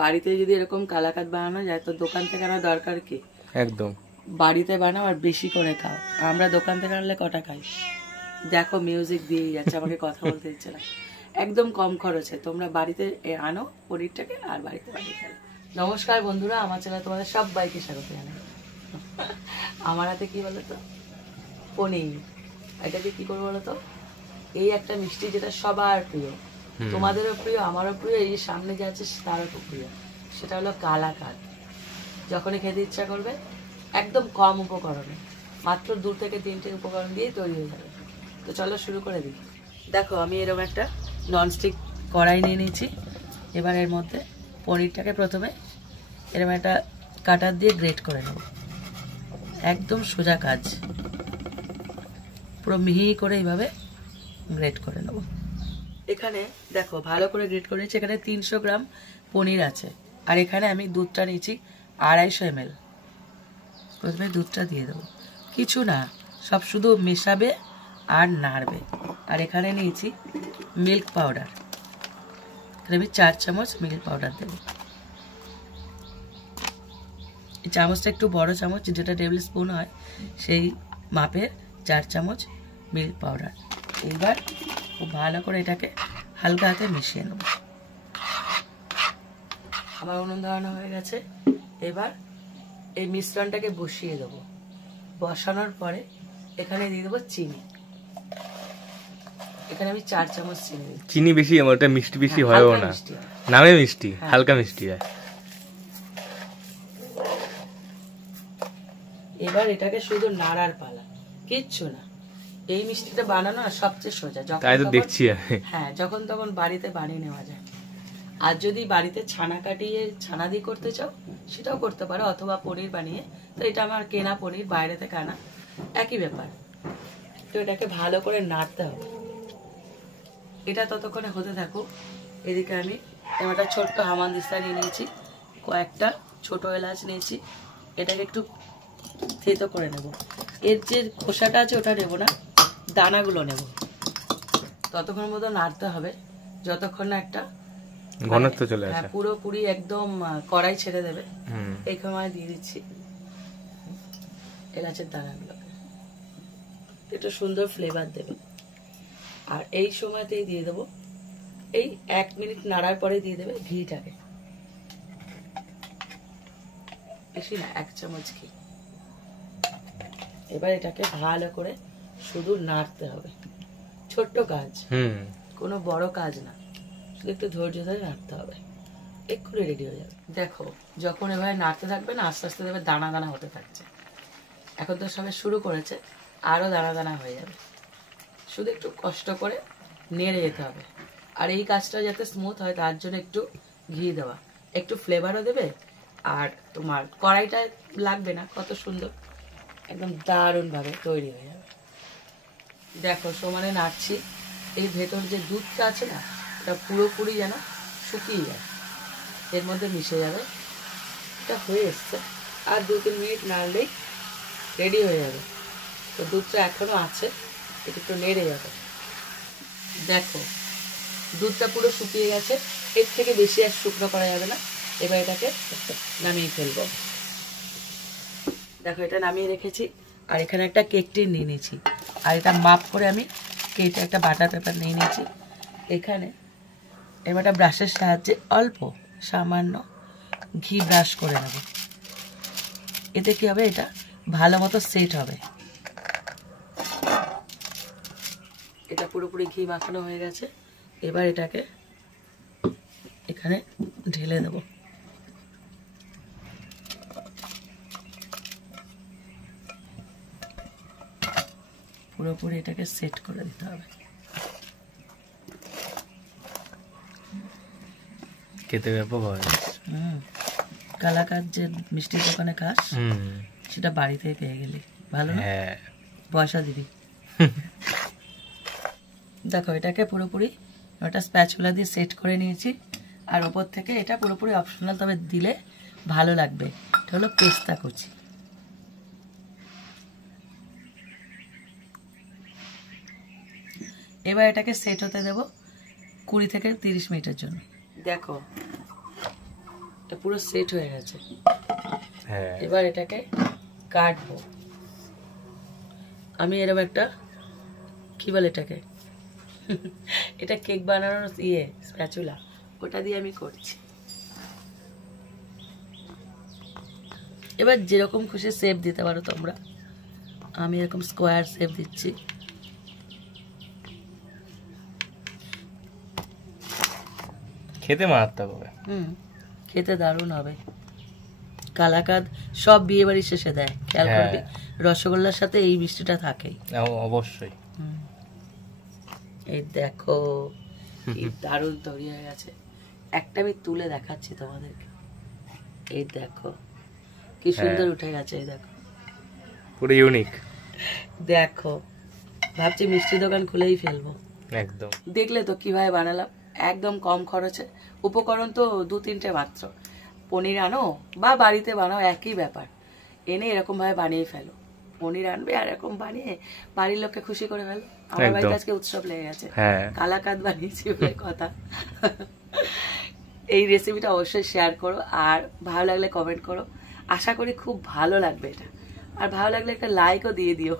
বাড়িতে যদি এরকম কালাকাত বানানো যায় তো দোকান থেকে আনা দরকার কি? একদম বাড়িতে বানাও আর বেশি করে খাও। আমরা দোকান থেকে আনলে কটা খাই? দেখো মিউজিক দিয়েই যাচ্ছে, আমাকে কথা বলতে দিচ্ছে না। একদম কম খরচে তোমরা বাড়িতে আনো পনিরটাকে আর বাড়িতে বানিয়ে খেলো। নমস্কার বন্ধুরা, আমার চ্যানেলে তোমাদের সবাইকে স্বাগত জানাই। আমার হাতে কি বলতো পনির, এটাকে কি করবো বলতো, এই একটা মিষ্টি যেটা সবার প্রিয়, তোমাদেরও প্রিয় আমারও প্রিয়, এই যে সামনে যে আছে তারও খুব প্রিয়, সেটা হলো কালাকাঁদ। যখনই খেতে ইচ্ছা করবে একদম কম উপকরণে, মাত্র 2 থেকে 3টে উপকরণ দিয়ে তৈরি হয়ে যাবে। তো চলো শুরু করে দিই। দেখো আমি এরকম একটা ননস্টিক কড়াই নিয়ে নিয়েছি। এবার এর মধ্যে পনিরটাকে প্রথমে এরকম একটা কাটার দিয়ে গ্রেট করে নেব। একদম সোজা কাজ, পুরো মিহি করে এইভাবে গ্রেট করে নেব। এখানে দেখো ভালো করে গ্রেট করেছি। এখানে 300 গ্রাম পনির আছে, আর এখানে আমি দুধটা নিয়েছি 250 ml। প্রথমে দুধটা দিয়ে দেবো, কিছু না, সব শুধু মেশাবে আর নাড়বে। আর এখানে নিয়েছি মিল্ক পাউডার, এখানে আমি 4 চামচ মিল্ক পাউডার দেবো। এই চামচটা একটু বড় চামচ, যেটা টেবিল স্পুন হয় সেই মাপের 4 চামচ মিল্ক পাউডার। এইবার খুব ভালো করে এটাকে হালকা হাতে মিশিয়ে নেব। আমার উনুন ধরানো হয়ে গেছে। এবার এই মিশ্রণটাকে বসিয়ে দেবো। বসানোর পরে এখানে দিয়ে দেবো চিনি। এখানে আমি 4 চামচ চিনি দিই। চিনি বেশি, ওটা মিষ্টি বেশি হয়ও না, নামে মিষ্টি, হালকা মিষ্টি হয়। এবার এটাকে শুধু নাড়ার পালা, কিচ্ছু না। এই মিষ্টিটা বানানো আর সবচেয়ে সোজা, যখন তখন বাড়িতে বানিয়ে নেওয়া যায়। আর যদি বাড়িতে ছানা কাটিয়ে ছানা দিয়ে করতে চাও সেটাও করতে পারো, অথবা পনির বানিয়ে। তো এটা আমার কেনা পনির, বাইরে থেকে আনা, একই ব্যাপার। তো এটাকে ভালো করে নাড়তে হবে। এটা ততক্ষণে হতে থাকুক। এদিকে আমি একটা ছোট্ট হামানদিস্তা নিয়ে নিয়েছি, কয়েকটা ছোট এলাচ নিয়েছি। এটাকে একটু থেতো করে নেব। এর যে খোসাটা আছে ওটা নেব না, দানাগুলো নেব। ততক্ষণ মতো নাড়তে হবে যতক্ষণ না একটা ঘনত্ব চলে আসে, পুরোপুরি একদম কড়াই ছেড়ে দেবে। এই সময় দিয়ে দিচ্ছি এলাচের দানাগুলো, একটু সুন্দর ফ্লেভার দেবে। আর এই সময়তেই দিয়ে দেবো, এই 1 মিনিট নাড়ার পরে দিয়ে দেবে ঘিটাকে, বেশি না, 1 চামচ ঘি। এবার এটাকে ভালো করে শুধু নাড়তে হবে। ছোট্ট কাজ, কোনো বড় কাজ না, শুধু একটু ধৈর্য ধরে নাড়তে হবে, এক্ষুনি রেডি হয়ে যাবে। দেখো যখন এভাবে নাড়তে থাকবে না, আস্তে আস্তে দেবে দানা দানা হতে থাকছে। এখন তো সবাই শুরু করেছে, আরো দানা দানা হয়ে যাবে। শুধু একটু কষ্ট করে নেড়ে যেতে হবে। আর এই কাজটা যাতে স্মুথ হয় তার জন্য একটু ঘি দেওয়া, একটু ফ্লেভারও দেবে। আর তোমার কড়াইটা লাগবে না, কত সুন্দর একদম দারুণ ভাবে তৈরি হয়ে যাবে। দেখো সমানে নাড়ছি। এই ভেতর যে দুধটা আছে না, এটা পুরোপুরি যেন শুকিয়ে যায়, এর মধ্যে মিশে যাবে। এটা হয়ে এসছে, আর 2-3 মিনিট নাড়লেই রেডি হয়ে যাবে। তো দুধটা এখনো আছে, একটু নেড়ে যাবে। দেখো দুধটা পুরো শুকিয়ে গেছে, এর থেকে বেশি আর শুকনো করা যাবে না। এবার এটাকে নামিয়ে ফেলবো। দেখো এটা নামিয়ে রেখেছি, আর এখানে একটা কেক টিন নিয়ে নিয়েছি। আর এটা মাপ করে আমি কেকটা একটা বাটার পেপার নিয়ে নিয়েছি। এখানে এবার একটা ব্রাশের সাহায্যে অল্প সামান্য ঘি ব্রাশ করে নেব। এতে কি হবে, এটা ভালো মতো সেট হবে। এটা পুরোপুরি ঘি মাখানো হয়ে গেছে। এবার এটাকে এখানে ঢেলে দেব। পুরোপুরি এটাকে সেট করে দিতে হবে। খেতে ব্যাপক হয়। কালাকাঁদ যে মিষ্টির দোকানে খাস, সেটা বাড়িতেই পেয়ে গেলি, ভালো না? পয়সা দিবি। দেখো এটাকে পুরোপুরি একটা স্প্যাচুলা দিয়ে সেট করে নিয়েছি। আর ওপর থেকে এটা পুরোপুরি অপশনাল, তবে দিলে ভালো লাগবে। এটা হলো পেস্তা কুচি। এবার এটাকে সেট হতে দেব 20 থেকে 30 মিনিটের জন্য। দেখো এটা পুরো সেট হয়ে গেছে। হ্যাঁ এবার এটাকে কাটবো। আমি এরকম একটা কি বলে এটাকে এটা কেক বানানোর স্প্যাচুলা, ওটা দিয়ে আমি করছি। এবার যেরকম খুশি শেপ দিতে পারো তোমরা, আমি এরকম স্কোয়ার শেপ দিচ্ছি। খেতে মারাত্মক হবে। খেতে দারুণ হবে। কালাকাঁদ সব বিয়ে বাড়ির শেষে দেয়, খেয়াল করবি রসগোল্লার সাথে এই মিষ্টিটা থাকেই অবশ্যই। এই দেখো কি দারুণ তৈরি হয়ে গেছে। একটা আমি তুলে দেখাচ্ছি তোমাদেরকে। এই দেখো কি সুন্দর উঠে গেছে। এই দেখো পুরো ইউনিক। দেখো ভাবছি মিষ্টি দোকান খুলেই ফেলবো একদম। দেখলে তো কিভাবে বানালাম, একদম কম খরচে। উপকরণ তো 2-3টে মাত্র। পনির আনো বা বাড়িতে বানাও, একই ব্যাপার। এনে এরকম ভাবে বানিয়ে ফেলো। পনির আনবে আর এরকম বানিয়ে বাড়ির লোককে খুশি করে ফেলো। আমার বাড়িতে আজকে উৎসব লেগে গেছে, কালাকাঁদ বানিয়েছি বলে কথা। এই রেসিপিটা অবশ্যই শেয়ার করো, আর ভালো লাগলে কমেন্ট করো। আশা করি খুব ভালো লাগবে এটা, আর ভালো লাগলে একটা লাইকও দিয়ে দিও।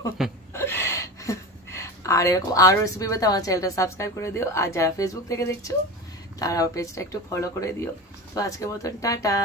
আর এরকম আরো রেসিপি পেতে আমার চ্যানেলটা সাবস্ক্রাইব করে দিও, আর যারা ফেসবুক থেকে দেখছো তারা আমার পেজটা একটু ফলো করে দিও। তো আজকের মতন টাটা।